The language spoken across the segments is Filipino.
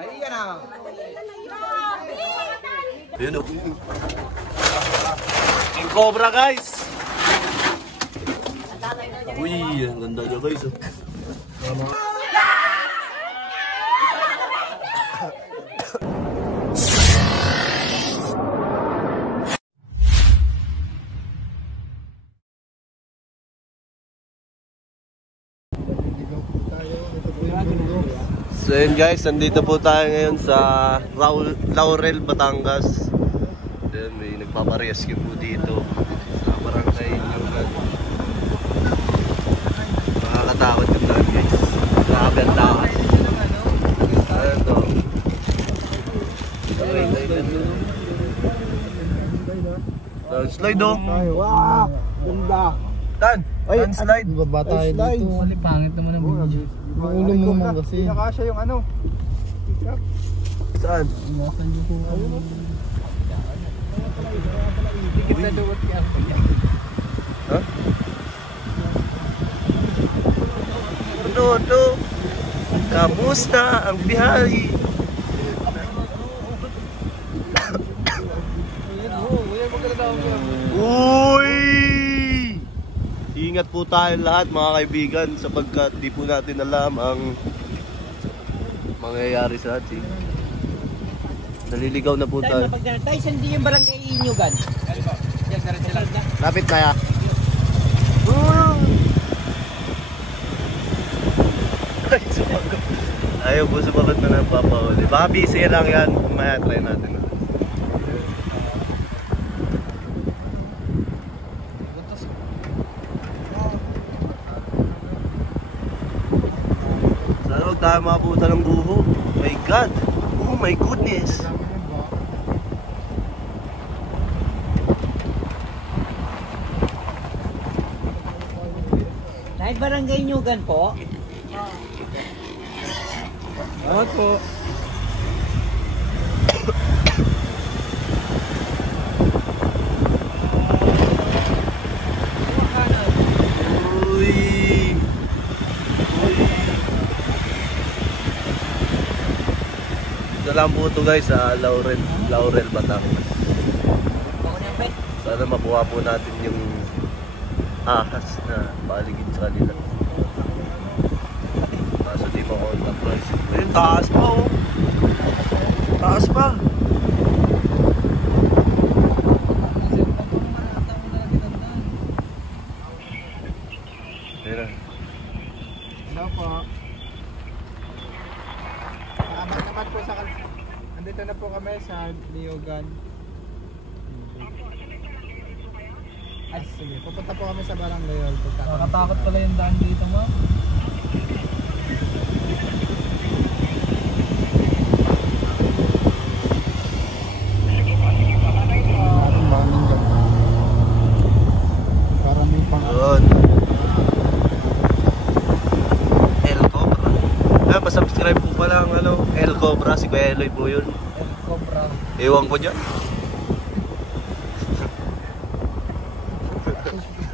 Ayan na. Ayan o. King Cobra guys. Uy, ang ganda niya guys. So yun guys, nandito po tayo ngayon sa Laurel, Batangas. Then may nagpaparescue po dito sa barangay Nyugan. Nakakatakot yung daan guys. Grabe ang takas. Ano to? Slide oh. Wow! Ganda! Tan! Slide! Baba tayo dito. Pangit naman ang video. Yung ulo mo naman kasi. Nakasya yung ano. Saan? Dikit na duwat ka. Ha? Ano? Kamusta ang biyahe? Uy! Ingat po tayo lahat mga kaibigan sapagkat di po natin alam ang mangyayari sa atin. Naliligaw na po tayo. Tayo, hindi yung barangay Inyugan. Lapit na ya. Ayaw po sumagot na ng papahuli. Baka busy lang yan. Maya try natin. Sana huwag tayo makapunta ng buho. My God! Oh my goodness! Kahit barangay Inyugan po? Ako po. Ito lang po ito guys sa Laurel, Batangas. Sana mabuha po natin yung ahas na paligid sa kanila. Kaso di mo contact guys. Ayun, taas pa oh. Taas pa. Ayun na. Hello po. Naman po sa andito na po kami sa Nyugan. Ay, sige. Pupunta po kami sa barangay hall. Nakatakot pala yung daan dito mo. Maraming pang Yun. El Cobra. Pa-subscribe po pala ang El Cobra. Si Kuya Eloy po yun. El Cobra. Ewan ko dyan.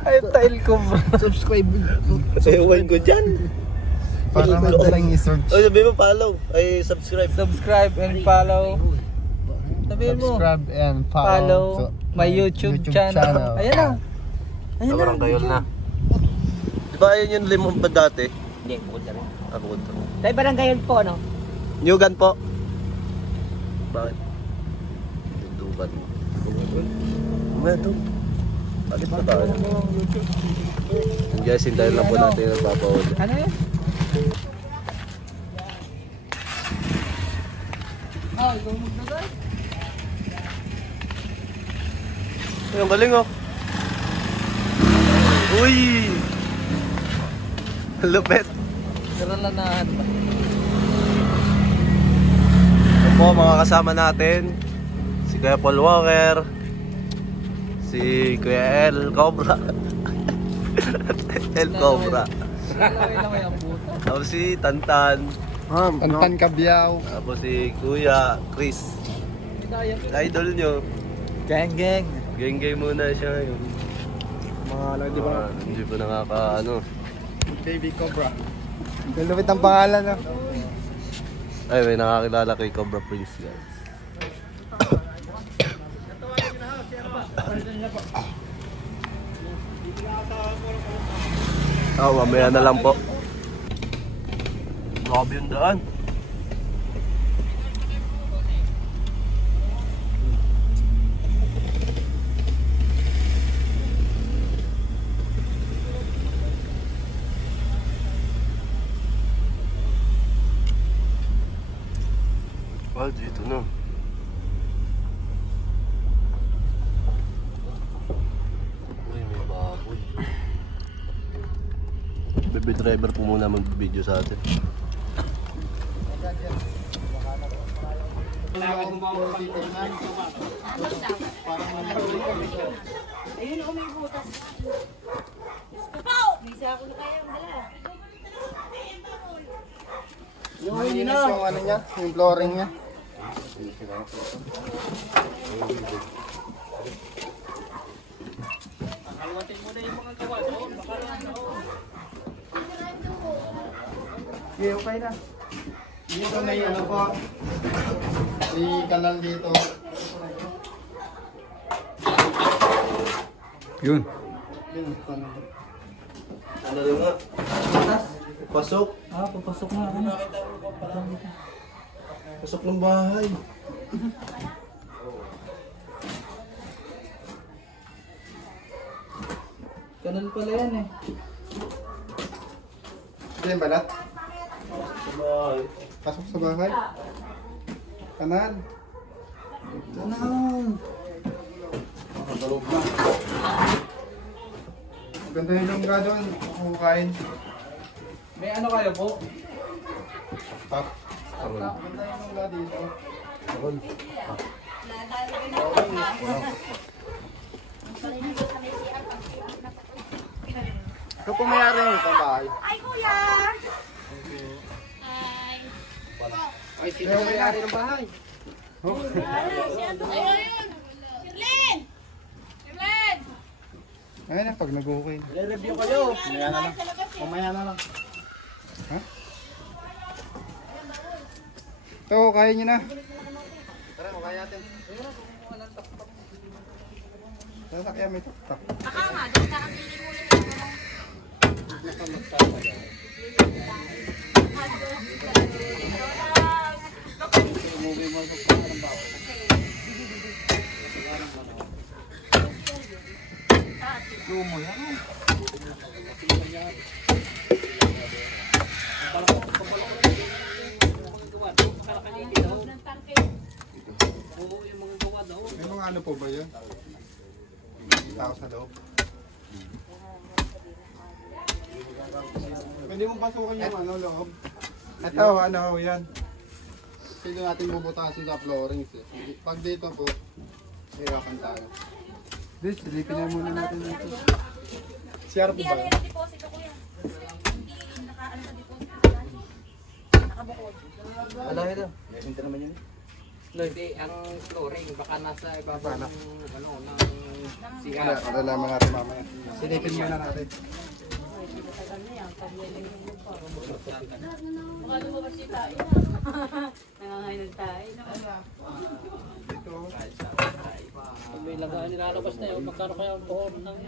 Ay, El Cobra. subscribe. Ewan ko dyan. Para madaling i-search. O sabihin mo follow. Ay subscribe. Subscribe and follow. Sabihin mo. Subscribe and Follow my YouTube channel. Ayan na. Ayan na. Nabarang kayo na. Di ba ayun yung limon pa dati? Hindi, bukod na rin. Bukod na. Tayo barangay po, no? Nyugan po. Bakit? Tutuban. Ano ito? Bakit pa tayo? Guys, hintayin lang po natin yung nagpapahuli. Ano yun? Oh, ikaw magnagay. Ay, ang galing oh. Uy! Lupet. Karalanahan ba? Ito po mga kasama natin. Si Kuya Paul Walker. Si Kuya El Cobra. El Cobra. Tapos si Tantan. Tantan Kabyaw. Tapos si Kuya Chris. Idol nyo. Gang. Geng muna siya ngayon. Mga di ba? Hindi pa nakaka Baby Cobra. Lulupit ang pangalan no? Ay, may nakakilala kay Cobra Prince, guys. Mamaya na lang po. Grabe yung daan. Dito na. Uy, may baboy. Baby driver po muna mag-video sa atin. Ayun, may butas. May sako na kaya ang dala. Yung ano niya, yung flooring niya. Okay, okay na. Dito may ano po. May kanal dito. Yun. Yun, kanal. Ano lang nga? Pasok. Papasok na ako. Pasok ng bahay. Kanal pala yan eh. Ito yung balat. Sa bahay. Pasok sa bahay. Kanal. Kanal. Makaloob na. Ganda yung lungga doon. Kukain. May ano kayo po? Tap. Ganda yung lungga dito. Ito po mayari ng itong bahay. Ay, kuya! Ay, sino yung mayari ng bahay? Ayun! Sirlin! Sirlin! Ayun na, pag nag-okay. I-review kayo. Mamaya na lang. Mamaya na lang. Ha? Ito, kaya nyo na. Tara, kaya natin. Sasakyan may tuktak. Baka nga, doon kakabili mo yun. Umuwi mo ito pa ng bawal. Lumo yan. May mga ano po ba yun? Tao sa loob. Pwede mo pasukin yung ano, loob. Ito, ano, yan. Pwede natin bubutasin sa flooring. Pag dito po, hirapan tayo. This, silipin na muna natin dito. CR po Hindi ba ano yun? yung deposito ko yan. Hindi nakaano sa deposito. Nakabukod. Wala ito. Ito naman yun. Hindi, ang flooring, baka nasa ibabaw ng, ano, ng Wala, malalaman natin mamaya. Silipin muna natin. Baka lumabas yung tayo. Nangangainan tayo. Dito. kung may lagaan nilalabas na yun, magkano kaya ang buhon ng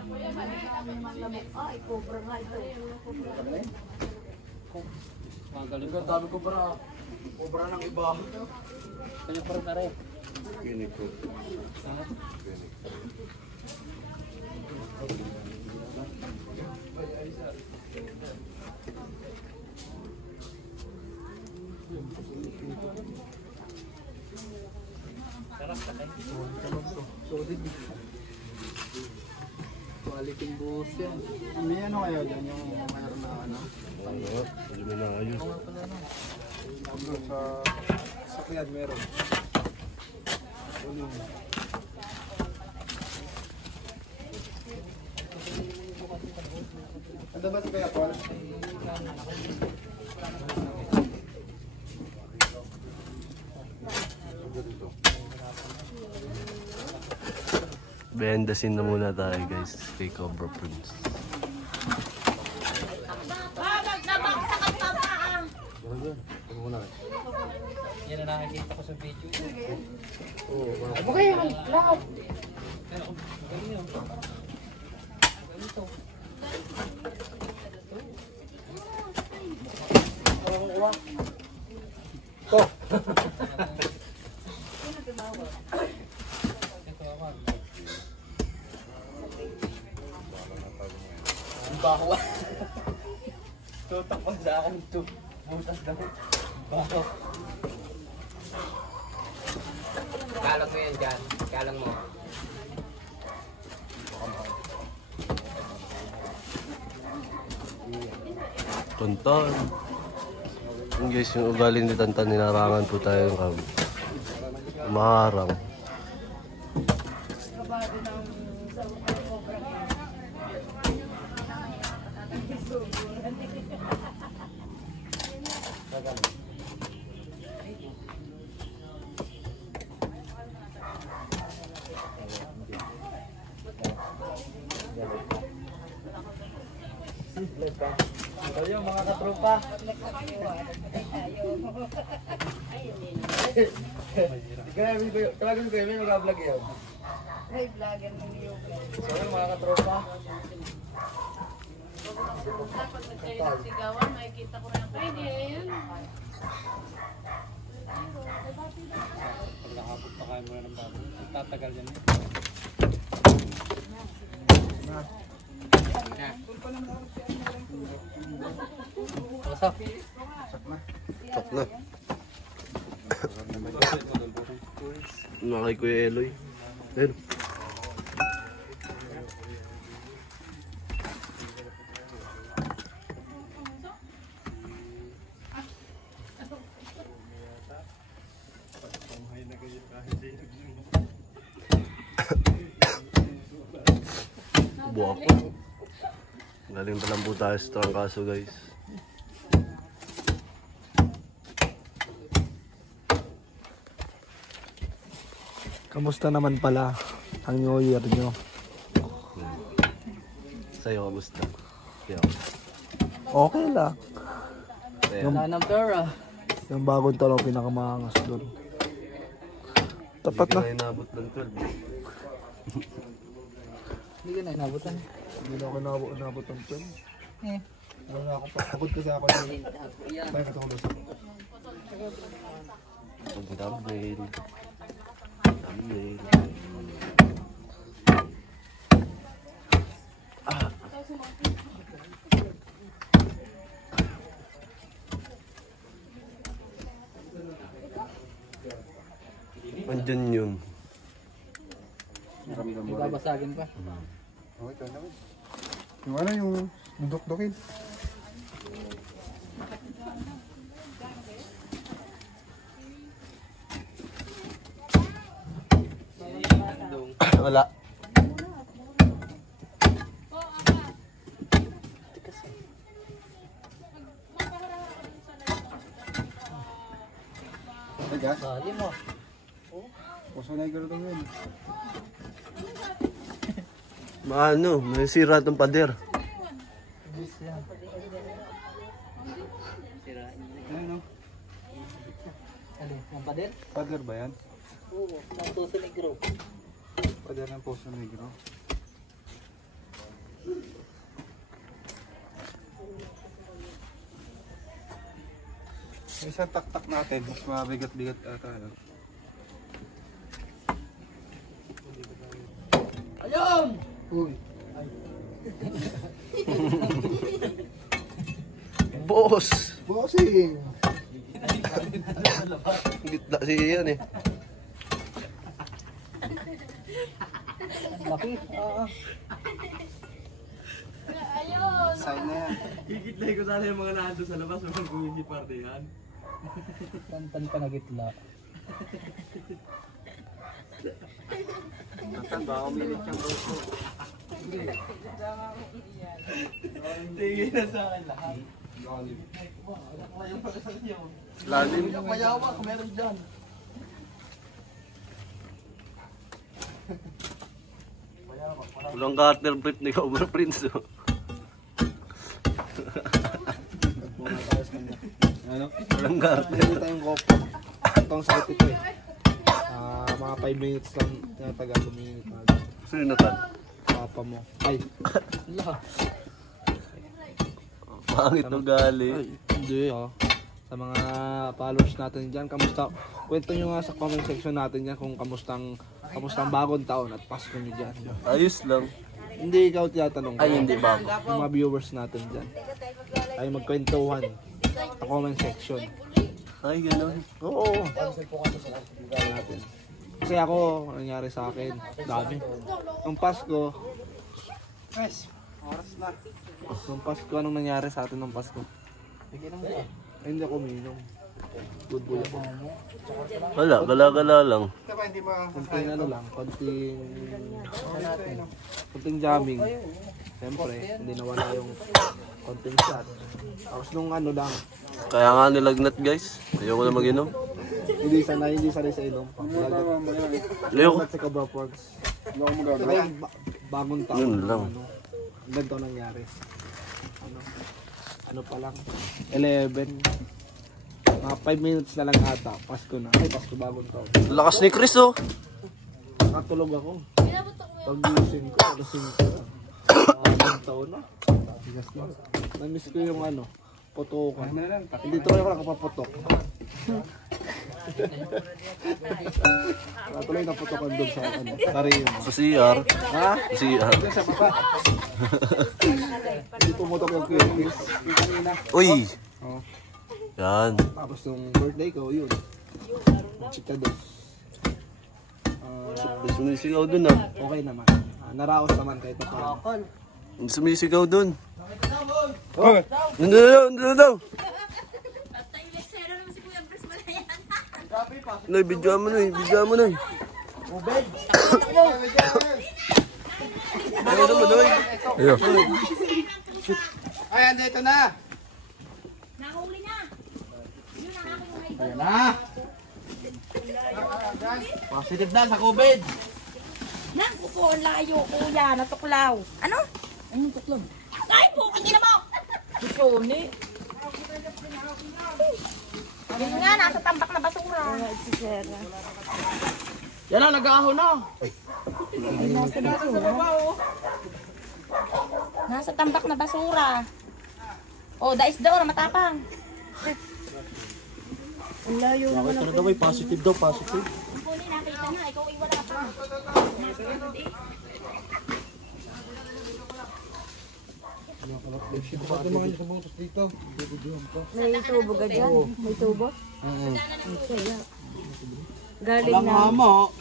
Ay, cobra nga ito. magaling ka. Dami ko para. Obra ng iba. Kanya pa rin na rin. Quality boss yan. May ano kayo dyan yung mayroon na ano? Ano? Hindi mo na ayos. Doon sa sakyan meron. Ano ba si Kuya Paul? Behendasin na muna tayo guys kay Cobra Prince. Nabaksakan pa ba? Yan na nakikita ko sa video. Ano kayo? Lahat. Baho. Tutok pa sa akin ito. Butas daw. Baho. Kalang mo yan dyan. Kalang mo. Tonton. Yung guys, yung ugali ni Tantan, ninarangan po tayo ng maharang. Ito yung mga katropa. Talagang ko yun, may mag-vlog yun. Ay, vlogger mo niyo. So yung mga katropa. Pag nagsigawan, makikita ko na. Ay, di yan. Pag nakapot pa kayo muna ng bago. Tatagal yan. Wasak. Tok na. Mga kay Kuya Eloy. Ayun. Buwak ko. Galing pa lang po tayo sa trangkaso, guys. Kamusta naman pala ang New Year nyo? Sa'yo, kamusta? Sa'yo. Okay lang. Sa'yo. Wala ng pera. Yung bagong talong pinakamaangas doon. Tapat Hindi na. ka na inabot ng 12. Hindi ka na inabutan. Hindi na ako nabot ng 12. Eh. Wala ako pa. Pagod kasi ako doon. Bakit ako doon? Thumbnail. Thumbnail. Andyan yun. May babasagin pa. Okay, ito naman. Yung ano yung dudok-dukin. Wala. Ay, gas. Bali mo. Puso na yung gano'n yun. Maano, may sira itong pader. Ano? Ano? Ang pader? Pader ba yan? Oo. Ang puso negro. Pader ng Puso Negro. Isang tak-tak natin, mas mabigat-bigat ata. Ano? Ayun! Uy, Boss! bossing! Gitna si Ian eh. Laki. Oo. Sign na yan. Ikitlay ko sana yung mga nando sa labas ng community party yan. Tantan pa na gitla. Tantan, baka umilit yung gusto. Tingin na sa akin lahat. Lalim. Mayawa kung meron dyan. Walang cutter print ni Cobra Prince. Oh. Muna tayo sa kanya. Ano? Walang cutter. Hindi tayong GoPro. ang sakit ito eh. Mga 5 minutes lang tinatagal, 2 minutes. Sino natan? Papa mo. Ay. Pangit ng gali. Ay, hindi sa mga followers natin dyan, kamusta? Kwento nyo nga sa comment section natin dyan kung kamustang bagong taon at Pasko nyo dyan. Ayos lang. Hindi ikaw tinatanong ko. Ay, hindi ba ako? Yung mga viewers natin dyan. Ay magkwentuhan sa comment section. Ay, gano'n. Oo. Natin. Kasi ako, nangyari sa akin, dami. Nung Pasko, Oras na. nung Pasko, anong nangyari sa atin nung Pasko? Ay, hindi ako uminom. Good boy ako. Wala, gala-gala lang. Ito ba, hindi ba? Konting ano lang, konting jamming. Siyempre, hindi nawala yung konting shot. Tapos nung ano lang, Kaya nga nilagnat guys. Ayoko na mag-inom. hindi sanay sa ilong. Ayoko. Lagat sa Cobra Porks. Hindi ako magagawa. Kaya bagong taon. Yun lang. Ang ganito nangyari. Ano pa lang, 11. Mga 5 minutes na lang ata. Pasko na. Ay, Pasko bagong taon. Lakas ni Chris oh. Nakatulog ako. Pag-gising ko, alas 5 na. Bagong taon na. Na-miss ko yung ano, putukan. Hindi tuloy ako nakapaputok. Tuloy na putokan doon sa ano, Tarim. Sa CR. Ha? Sa CR. Diyan sa baba. Hindi pumutok yung Christmas. Uy! Oh. Yan. Tapos yung birthday ko, yun. Chika dos. Sumisigaw dun ah. Okay naman. Naraos naman kahit pa. Sumisigaw dun. Nandun na daw. Patay yung lesero naman si Kuya Chris Malayan. Noy, bidyoan mo Noy. Bidyoan mo Noy. Ano mo Noy? Ayun. Ay, andito na. Nakahuli na. Yun ang aking idol. Ayan na. Positive na sa COVID. Nang kuko, ang layo, kuya, natuklaw. Ano? Anong tuklaw? Ay, pukin nila mo! Bikoni. Yun nga, nasa tambak na basura. Yan na, nag-aahon na. Nasa tambak na basura. Oh, dais doon, matapang. Ang layo naman ang Talaga may positive daw, positive. kunin, nakita niya, ikaw ay wala pa. May tubo ka dyan? May tubo? Galing Walang na. mama.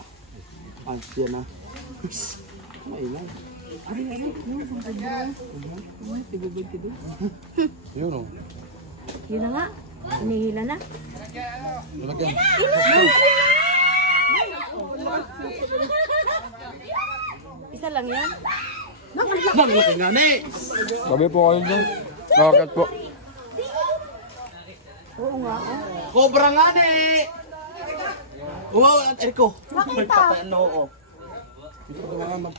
Ansya na. Yun o. Yun na nga. Hinihila na. Isa lang yan. Naglaki nga ni. Gabi po kayo dyan. Nakakat po. Oo nga. Cobra nga ni. Wow, at Eriko. Makita. Ano ko?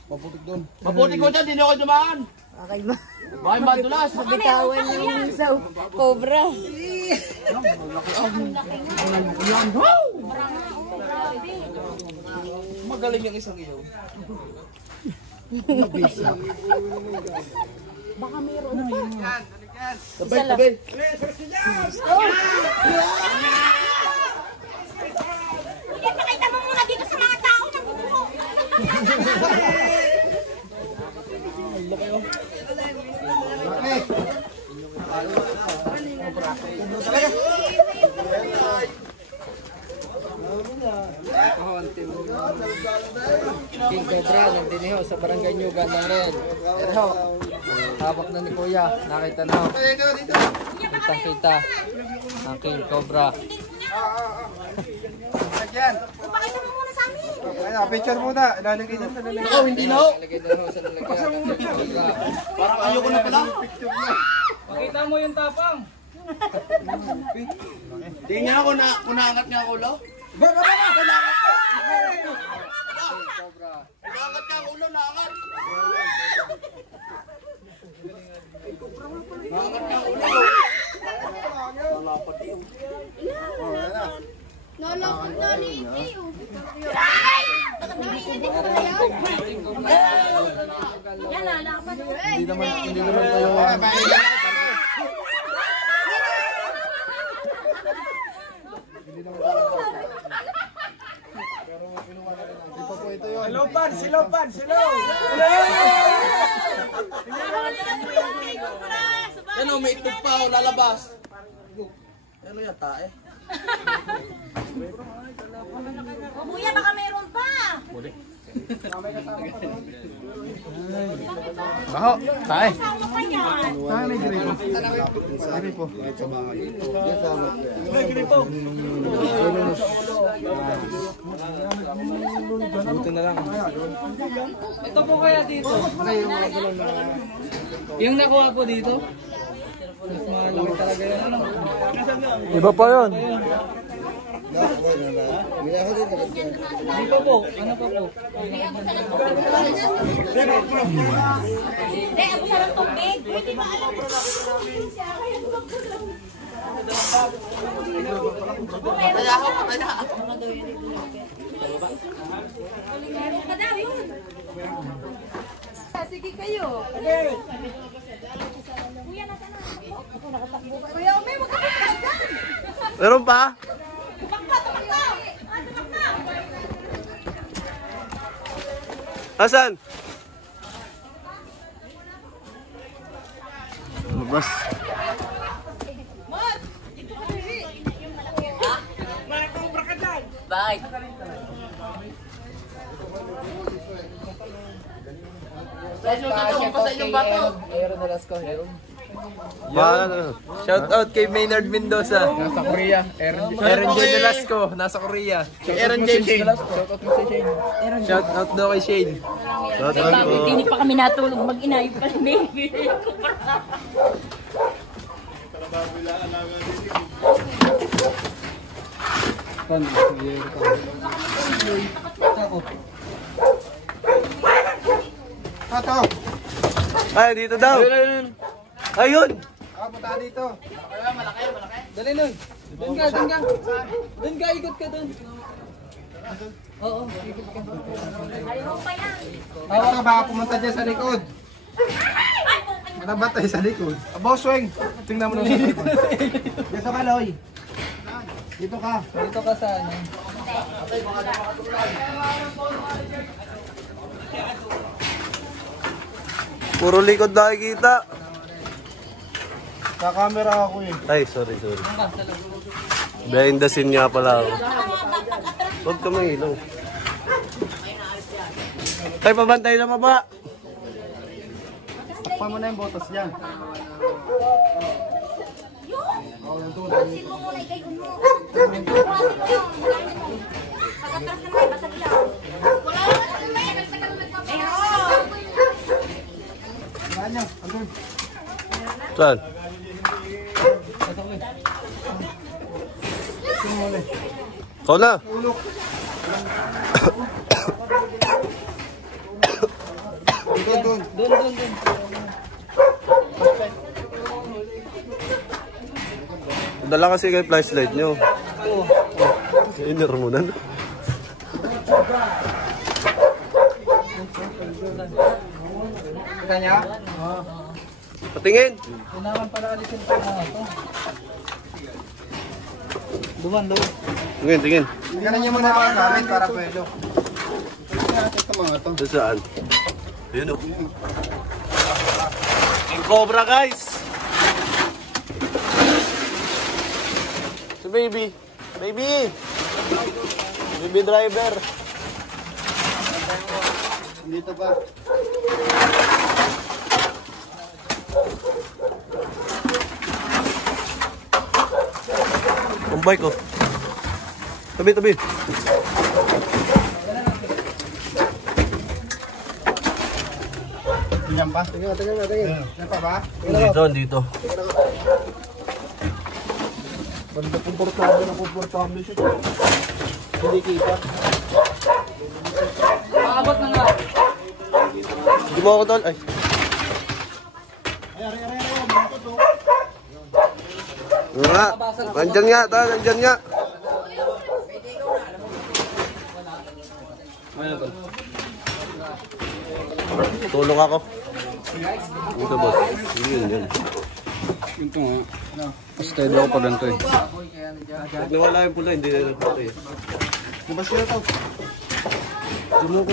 Maputik doon. Mabuti ko dyan, hindi ako dumaan. Okay ba? Bakit madulas? Bitawan yung sa cobra. Magaling yung isang iyo. Isa lang. Hindi, pakita mo muna dito sa mga tao na buburo. King Cobra, nagdiniho sa barangay New Ganda rin. Pero, hawak na ni Kuya, nakita na. Kitang kita ang King Cobra. Yan. Pakita mo muna sa amin. Ay, picture muna. Ilalagay na sa lalagay. Ako, hindi na ako. Nalagay na ho sa lalagyan ng King Cobra. Parang ayoko na pala. Makita mo yung tapang. Tingnan ako na, kung naangat niya ako ulo. Naangat niya ako ulo, naangat. Naangat niya ako ulo. Oh, yan na. Yan na, Hindi naman kayo. Ano, may itlog pa o lalabas. Ano yan, tae? O kuya, baka meron pa. Baho, tayo. Kasama pa yan. Buto na lang. Ito po kaya dito. Yung nakuha po dito. Mas malaki talaga yan. Iba pa yun. Hindi pa po. Ano pa po? Hindi, ako sa lang tubig. Hindi ba alam ko siya? Kaya ako pataya. Meron pa daw yun. Sige kayo. Kuya, nasa na? Ako nakatakbo ka. Kuya Ome, wag ka magkakagan. Meron pa? Tumakta, tumakta. Tumakta. Asan? Labas. Bye. Aaron Velasco, Aaron. Shout out kay Maynard Mendoza. Nasa Korea. Aaron J. Velasco, nasa Korea. Aaron J. Shout out mo si Shane. Shout out daw kay Shane. Hindi pa kami natulog mag-inayos pa ni baby. Ato! Ay, dito daw. Ayun. Punta dito. Dali nun. Doon ka, doon ka. Doon ka, ikot ka doon. Oo, ikot ka. Ayaw pa yan. Ako ka baka pumunta dyan sa likod. Matabat tayo sa likod. Boss Weng, tingnan mo na sa likod. Dito ka, Loy. Dito ka. Dito ka sa ano. Puro likod nakikita. Sa camera ako eh. Ay, sorry. Behind the scene nga pala ako. Huwag ka mangilaw. Tay, pabantay na baba. Takpan mo na yung botas dyan. Pansin mo muna ikay mo. Pansin mo yun. Pagkakas naman, basag lang. Wala naman. Meron. Saan nyo? Andun. Saan? Ikaw na. Doon. Doon. Dala kasi kay flashlight nyo. Inner mo na. Kanya? Patingin. Kailangan para alisin pa na ito. Duman. Tingin. Tingnan nyo muna mga gamit para pwede. Ito mga ito. Ito saan? Ayun o. Ang cobra guys! Si baby. Baby driver. Dito pa. Ang bike ko. Tabi. Tingnan pa. Tingnan. Tingnan pa ba? Dito. Banda komportable siya. Hindi kita. Paabot na nga. Hindi mo ako tol. Ay. Nga. Nandyan nga. Tulong ako. Ito boss. Yun. Ito nga. Steady ako pag ganito eh. Pag nawala yung pula, hindi na napatay. Diba siya ito? Dumuko.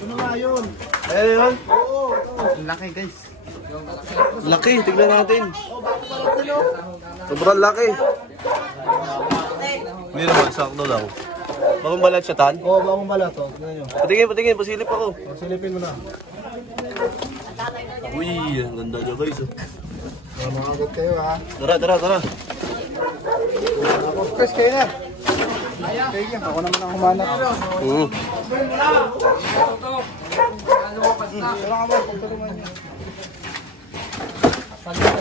Ano nga yun? Ayun yun. Laki guys. Laki, tignan natin. Sobrang laki. Hindi naman, sakto lang. Bagong balat siya, Tan? Oo, bagong bala to. Tignan nyo. Patingin, pasilip ako. Silipin mo na. Uy, ang ganda niya guys. Mga agad kayo ha. Tara. Ako, Chris, kayo na. Sige, ako naman ang humanap.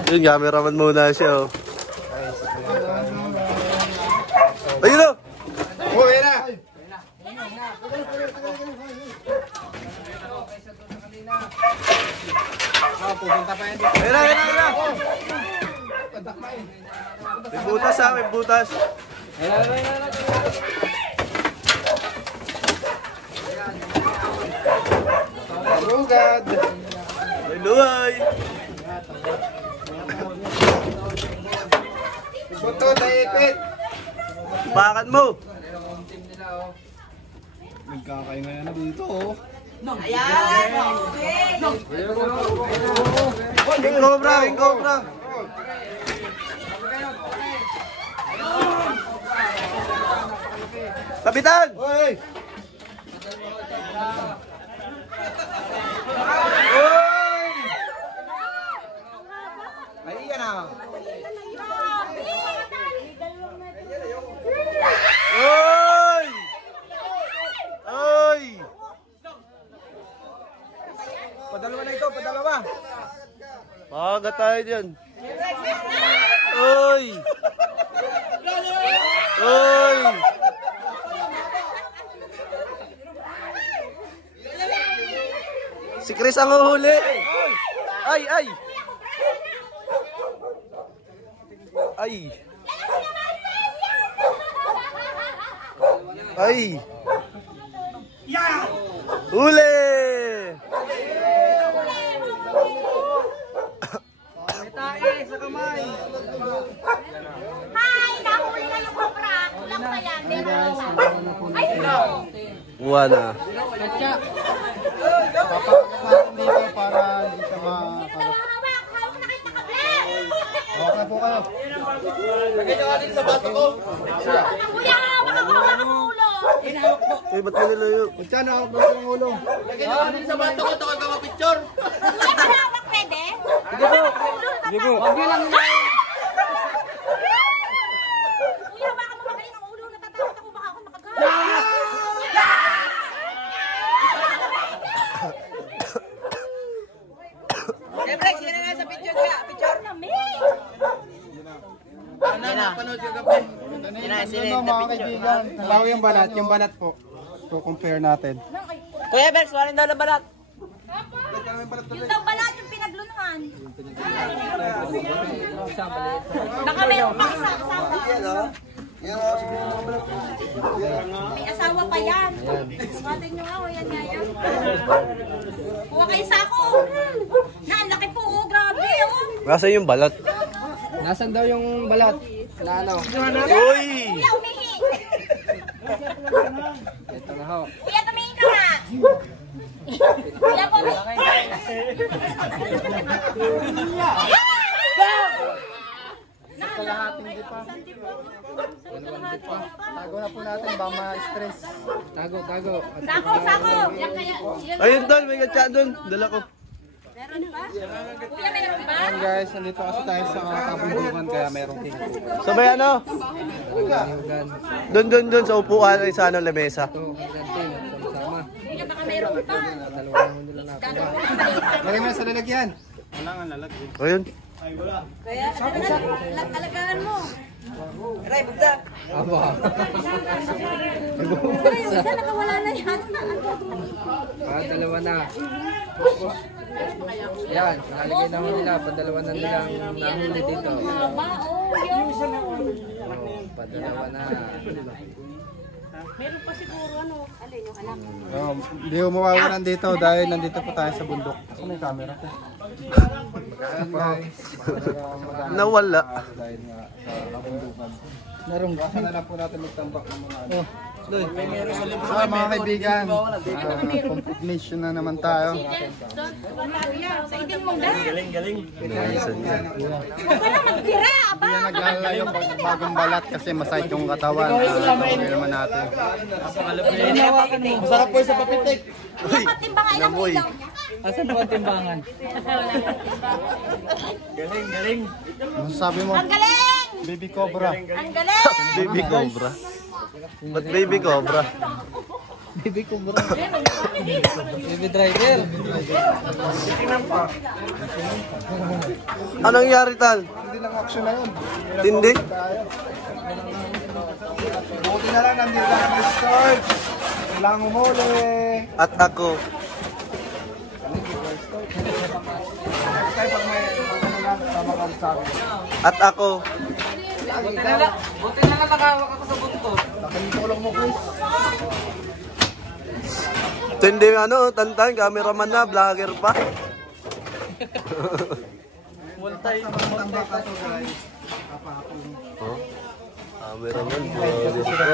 Yun, cameraman muna siya. Oh. Ayun o! Oh, yan na! Pupunta pa yan. Ayun na! May butas ha, may butas. Rugad! May luhay. Buto, naipit! Pakan mo. Nagkakaingay na dito oh. King Cobra. Kapitan! Hoy! Ay, yan ah. Oy! Padalawa na ito, padalawa. Maaga tayo dyan. Oy! Si Chris ang uhuli. Ay! Huli! Hi! Nahuli na yung cobra. Kulang pa yan. Meron pa. Ay, no! Buwan na. Papakasama dito para hindi siya Hawak na kayo nakablet! Okay po kayo. Kuya, makakuha ka ng ulo. Uy, ba't ka nilayo? Kutsa na ako ba ng ulo? Kuya, malawak pwede? Sige po. Huwag niyo lang Kuya, baka mamagaling ang ulo. Natatakot ako baka ako makagawa. Siyempre, sino na sa picture ka? Picture? Ano mga kaibigan? Bago yung banat po. So compare natin. Kuya Bex, warin daw na balat. Yung daw balat yung pinaglunuhan. Baka meron pang isa kasama. May asawa pa yan. Sukatin nyo nga, o yan nga yan. Kuha kayo sa ako. Ang laki po, oh, grabe, oh. Nasaan yung balat? Nasaan daw yung balat? Na ano? Uy! Kuya, umihi. Ito na ho. Kuya, tumingin ka nga. Kuya, umihi. Kalahating di pa. Tago na po natin, baka ma-stress. Tago. Sako. Yan kaya. Ayun doon, may gatsa doon. Dala ko. Meron ba? Kuya, meron ba? Ayan guys, nandito kasi tayo sa kabundukan kaya merong king. Sabay ano? Doon sa upuan ay sa ano, lamesa. Ito, gantin. Sama-sama. Kuya, baka meron pa. Dalawang mo nila natin. Lagay mo sa lalagyan. Ayun. Kaya, alagaan mo. Aray, bugta! Aba. Isa nakawala na yan. Dalawa na. Yan, nakalagay naman nila. Padalawa na nilang nahuli dito. Padalawa na. Meron pa siguro ano. Alin yung anak. Hindi ko mawawalan dito dahil nandito po tayo sa bundok. Saan may camera ko? Nawala. Dahil nga sa kabundukan. Narong Baka na lang po natin magtambak ng mga ano. So mga kaibigan, complete mission na naman tayo. Sa itin mong dahil. Naisan niya. Magtira, aba. Hindi na naglalayo pag bagong balat kasi masakit yung katawan. Gawin naman natin. Masarap po sa papitik! Uy, namoy. Asan po ang timbangan? Galing! Masasabi mo, Ang galing! baby cobra. Ang galing! Baby cobra. Ba't baby cobra? Baby ko bro. Baby driver. Anong nangyari tal? Hindi lang action na yun. Tindi? Buti na lang nandito lang ang George. Kailangan umuli. At ako. Kaya pag may ano lang, tama ka sa akin. At ako. Buti na nga nakawak ako sa buntot. Nakalitulong mo, Chris. Tindi ano, tantan, cameraman na, vlogger pa. Tamba ka to, guys. Oh, cameraman, vlogger pa.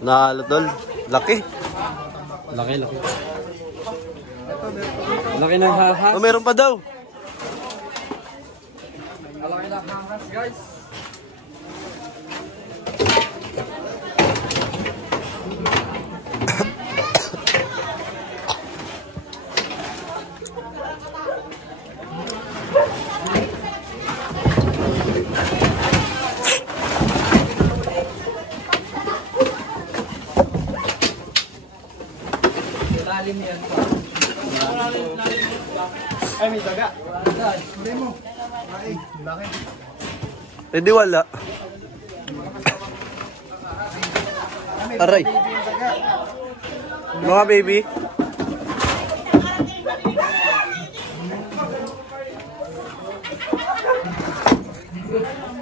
Nalo tol, laki. Laki. Laki ng hahas. Oh, meron pa daw. Laki ng hahas, guys. Lalim yan. Ay, may daga. Hindi mo. Ay, laki. Eh di wala. Aray. Mga baby.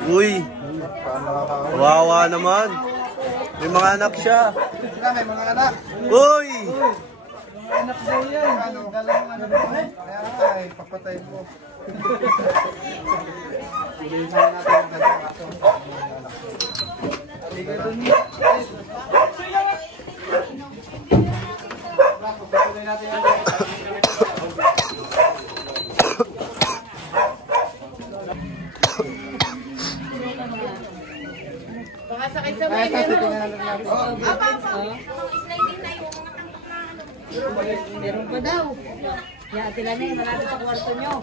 Uy. Wawa naman. May mga anak siya. Sila, may mga anak. Uy. Anak daw yan. Ano, galang ano mo. Kaya nga, ay, papatay mo. Hindi na natin yung daga kaso. Hindi doon. Papatuloy natin yung Baka sakay sa may meron. Meron pa daw. Ya, tila na marami sa kwarto nyo.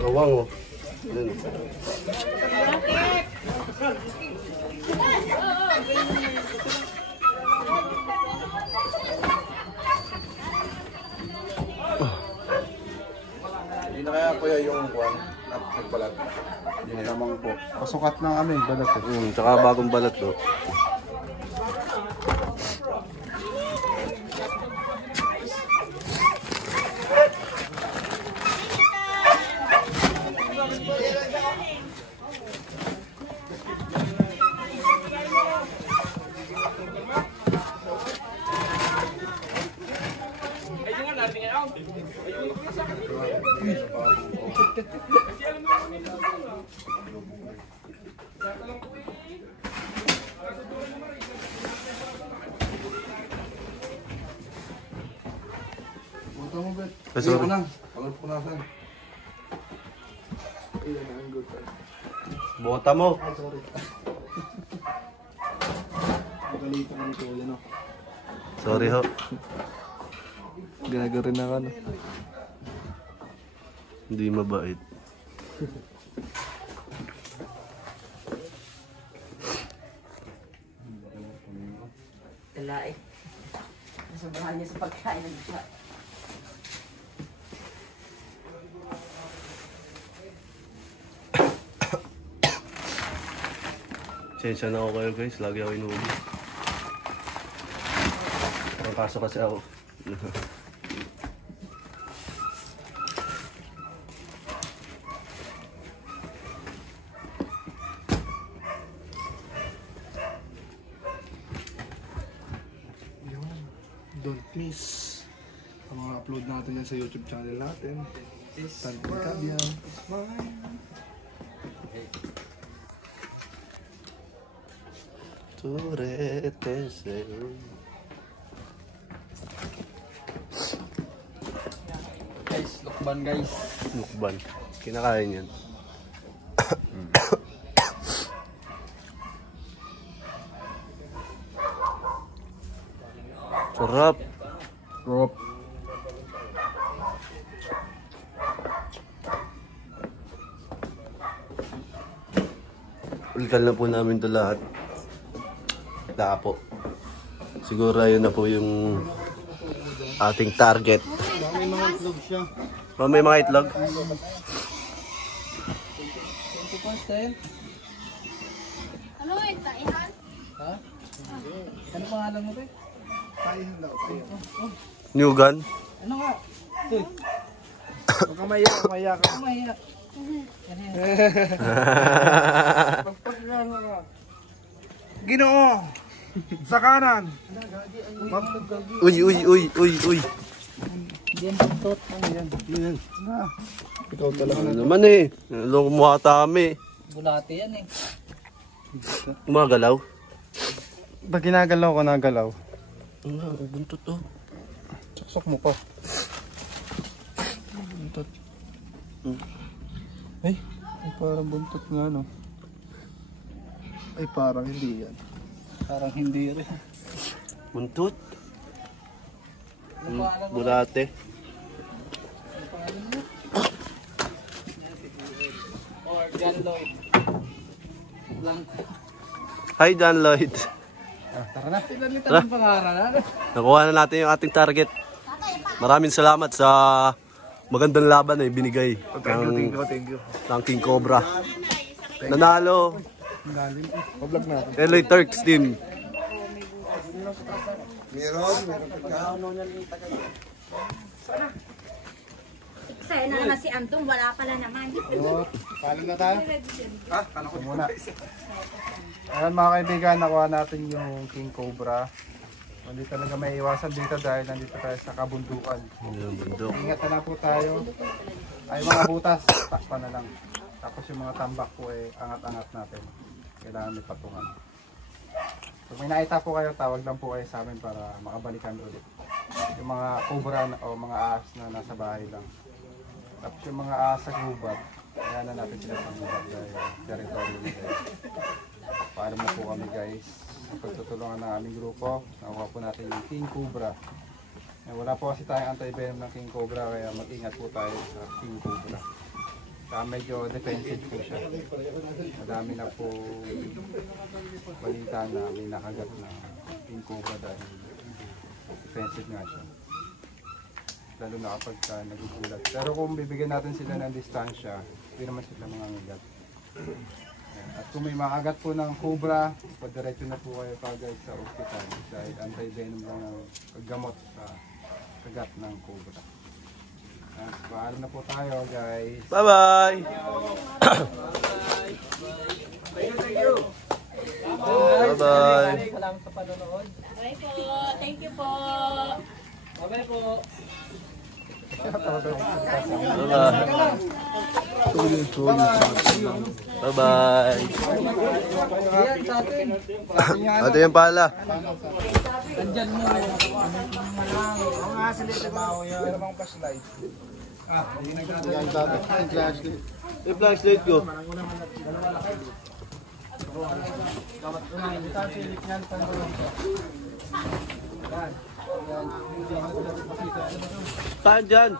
Rawang oh. Yun. Hindi na kaya kuya yung kuwan at nagbalat. Hindi naman po. Pasukat ng amin, balat eh. Tsaka bagong balat to. Buto mo, Bet. Sorry. Ayoko lang. Pagpunasan. Bota mo. Magalitan kami kuya, no? Sorry ho. Ginagawa rin ako, no? Hindi mabait. Tala eh. Nasobrahan niya sa pagkain ng siya. Sensya na ako kayo guys, lagi ako inuwi. Papasok kasi ako. Don't miss ang mga upload natin yan sa YouTube channel natin. Tanting Kabya. Turete. Guys, lukban guys. Mukban. Kinakain yan. Sarap. Rob. Ulitan na po namin ito lahat. Lapo. Siguro yun na po yung ating target. May mga itlog siya. May mga itlog. Ano yung taihan? Ano pangalan mo ba? New gun. Ano nga? Huwag ka maya ka. Maya. Ginoo! Sa kanan! Uy. Diyan buntot. Ikaw talaga. Ano naman eh. Ano kumuha kami. Bulate yan eh. Gumagalaw. Pag ginagalaw ko, nagalaw. Ano, buntot to. Susok mo pa. Buntot. Ay, parang buntot nga, no? Ay, parang hindi yan. Parang hindi rin. Buntot. Bulate. Or John Lloyd. Hi John Lloyd. Tara na. Pinalitan ang pangalan. Nakuha na natin yung ating target. Maraming salamat sa magandang laban na binigay Thank you. ng King Cobra. Nanalo. Pa-vlog natin. LA Turks team. Sa'yo na naman si Antong, wala pala naman. Palo na tayo. Ano ko muna. Ayan mga kaibigan, nakuha natin yung King Cobra. Hindi talaga may iwasan dito dahil nandito tayo sa kabundukan. Ingat na lang po tayo. Ay mga butas, takpan na lang. Tapos yung mga tambak po ay angat-angat natin. Kailangan may patungan. Pag may nakita po kayo, tawag lang po kayo sa amin para makabalikan ulit. Yung mga cobra o mga ahas na nasa bahay lang. Tapos yung mga ahas sa gubat, kaya na natin sila sa gubat dahil territory nila. Paalam na po kami guys. Sa pagtutulungan ng aming grupo, nakuha po natin yung King Cobra. Wala po kasi tayong anti-venom ng King Cobra kaya mag-ingat po tayo sa King Cobra. Kaya medyo defensive po siya. Madami na po balita na may nakagat na King Cobra dahil defensive nga siya. Lalo na kapag nagugulat. Pero kung bibigyan natin sila ng distansya, hindi naman sila mangangagat. At kung may makagat po ng cobra, padiretso na po kayo kagad sa ospital dahil anti-venom lang ang gamot sa kagat ng cobra. Paalam na po tayo guys. Bye-bye! Bye-bye! Salamat sa panonood. Bye po, thank you po. Bye po. Bye-bye! Yan sa atin. Ito yung pala. Andyan mo. Yung flashlight ko. Saan dyan?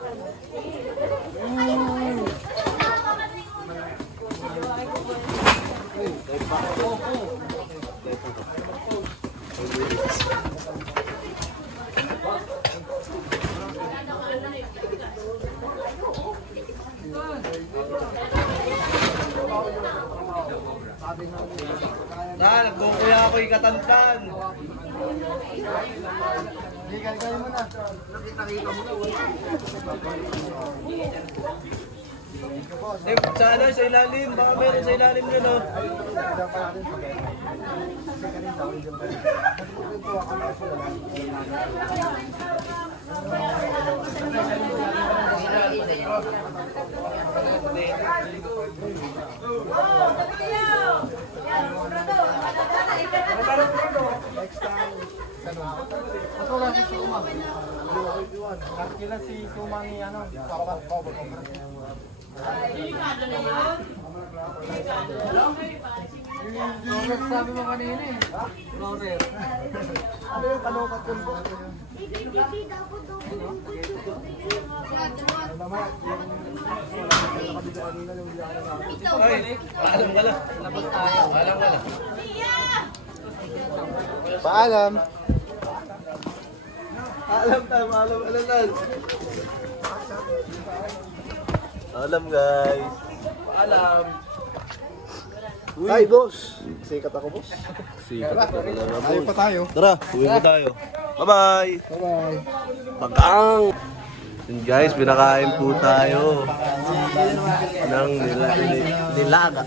Nagkukuya ako ikatantan. Hindi, kaya mo na. Sa ano, sa ilalim. Baka meron sa ilalim nyo, no? Kila si Sumang ni ano, Sabi mo kanina eh. Roller. ano yung kalokat yun po? Ay, paalam ka lang. Labas tayo. Paalam ka lang. Paalam. Alam tayo, alam. Alam guys. Alam. Hi, boss. Sikat ako, boss. Sikat ako talaga. Ayaw pa tayo. Tara, uwi na tayo. Bye-bye. Bye-bye. Pagkang. Yun guys, pinakain po tayo ng nilaga.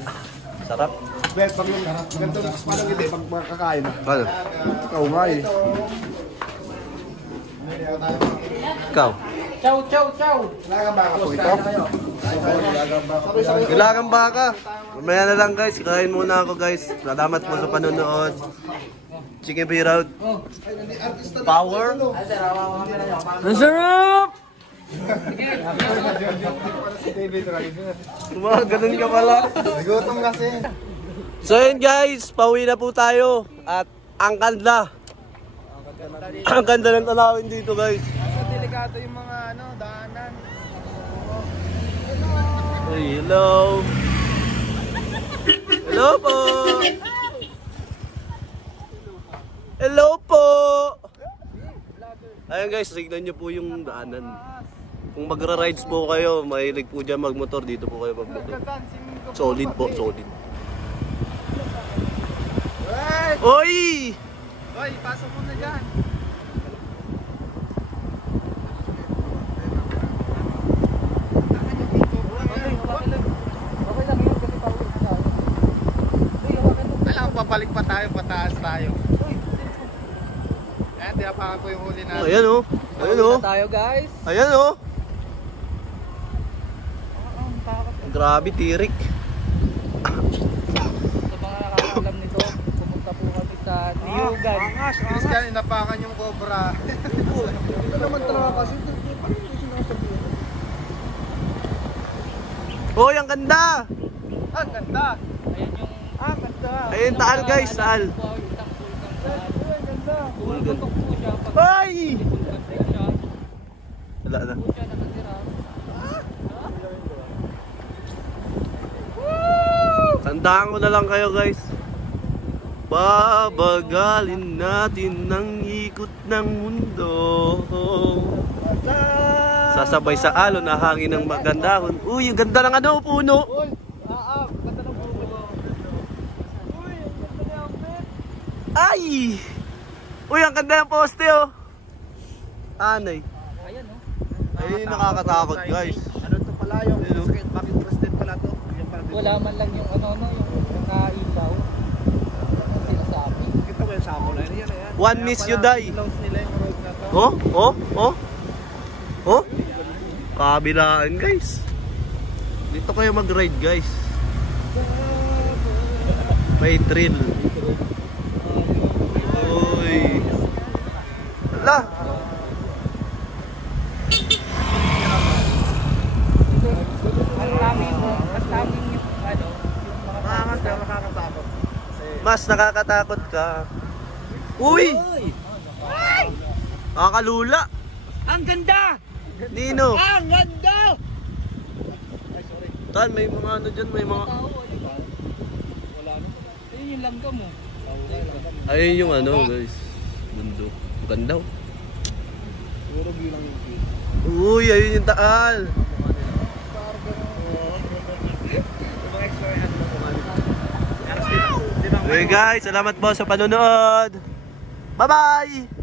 Sarap. Bet, pag yung ganito, parang hindi, pag makakain. Ano? Ikaw nga eh. Ikaw? Chow, chow, chow. Lagang baka po ito. Nilagang baka. Mamaya na lang guys, kain muna ako guys. Salamat po sa panonood. Chicken P-Road. Power. Ang sarap! Ganun ka pala. Nagutom kasi. So yun guys, pauwi na po tayo. At ang ganda. Ang ganda ng tanawin dito guys. Delikado yung mga ano, daanan. Hey, hello. Hello po. Hello po. Ayun guys, tignan nyo po yung daanan. Kung magra-rides po kayo, mahilig po dyan magmotor, dito po kayo magmotor. Solid po, solid. Oy! Hoy, pasok mo na dyan. Alam, papalik pa tayo, pataas tayo. Ayan, tinapakan ko yung huli natin. Ayan oh. Ayan oh. Tayo guys. Ayan oh. Grabe, tirik. Sa mga nakakaalam nito, pumunta po kami sa Niyugan. Christian, inapakan yung cobra. Ito naman talaga kasi. Hoy, ang ganda! Ang ganda. Ayan yung Ganda. Ayun, taal guys, taal. Tumuntok po siya pag Hoy! nag-break siya. Wala na. Po siya nakatira. Tandaan ko na lang kayo guys. Babagalin natin ng ikot ng mundo. Sasabay sa alon na hangin ng magandahon. Uy, ang ganda ng ano, puno. Ganda ng puno. Ay! Uy, ang ganda ng poste oh. Anay. Ayan oh. Ay, nakakatakot guys. Ano to pala yung bakit president pala to? Wala man lang yung ano no, yung nakailaw. Sinasabi. Kita ko yung sako na yan. One miss you die. Ilaws nila yung road na to. Oh, oh, oh. Oh. Kabilaan guys. Dito kayo mag-ride guys. May thrill. Uy. Hala. Mas daming yung ano, yung mga Makakatakot. Mas nakakatakot ka. Uy! Nakakalula. Ang ganda! Nino. Ang ganda! Tan, may mga ano dyan, may mga... Wala na. Ayun yung langgam mo. Ayun yung ano guys. Bundok. Ganda. Siguro bilang yung kid. Uy, ayun yung taal. Okay guys, salamat po sa panonood. Bye-bye!